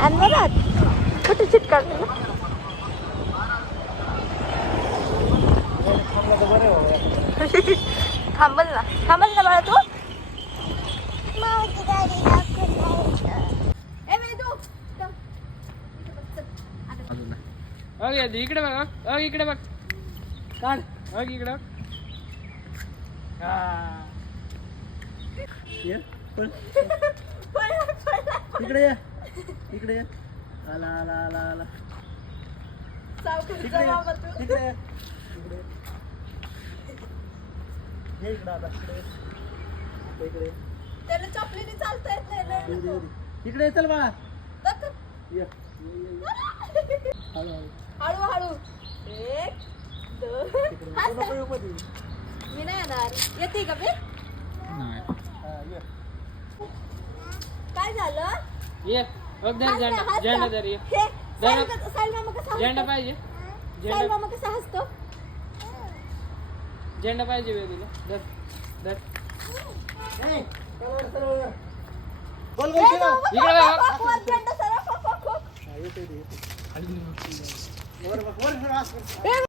अनवरात कुठे चिटकावलं थांबल ना बाळा तू इकडे बघ इकडे बघ काढ इकडे इकडे ये इकडे ये आला आला आला आला इकडे इकडे इकडे ये इकडे आता इकडे इकडे त्याला चपलीने चालता येत नाही इकडे चल बाळा ये हळू हळू हळू 1 2 मी नाही येणार येते का बे काय झालं ये बघ झेंडा धर ये साईल मामा कसा झेंडा पाहिजे साईल मामा कसा हसतो झेंडा पाहिजे बे तुला धर बोल बोल इकडे